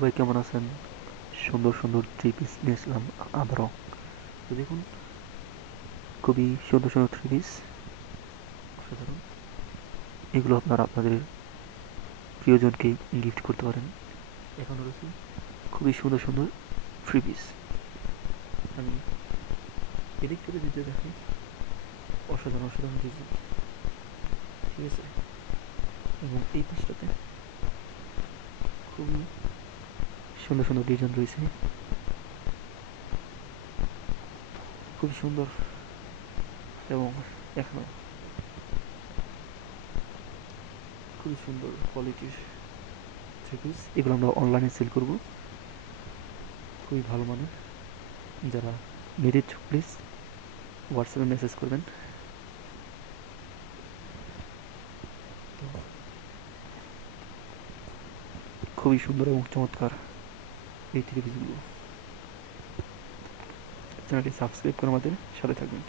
সবাই কেমন আছেন? সুন্দর সুন্দর থ্রি পিস নিয়ে আসলাম আবারও। তো দেখুন, খুবই সুন্দর সুন্দর থ্রি পিস, অসাধারণ। এগুলো আপনারা আপনাদের প্রিয়জনকে গিফট করতে পারেন। এখনও রয়েছে খুবই সুন্দর সুন্দর থ্রি পিস। আমি এদিক থেকে যদি দেখেন, অসাধারণ অসাধারণ ডিজাইন, ঠিক আছে। এবং এই পাশটাতে খুবই সুন্দর সুন্দর ডিজাইন রয়েছে, খুব সুন্দর। এবং এখনও খুবই সুন্দর কোয়ালিটির থ্রি পিস। এগুলো আমরা অনলাইনে সেল করব, খুবই ভালো মানের। যারা নিডেড প্লিজ হোয়াটসঅ্যাপে মেসেজ করবেন। তো খুবই সুন্দর এবং চমৎকার এই থ্রি পিসগুলো। চ্যানেলটি সাবস্ক্রাইব করে আমাদের সাথে থাকবেন।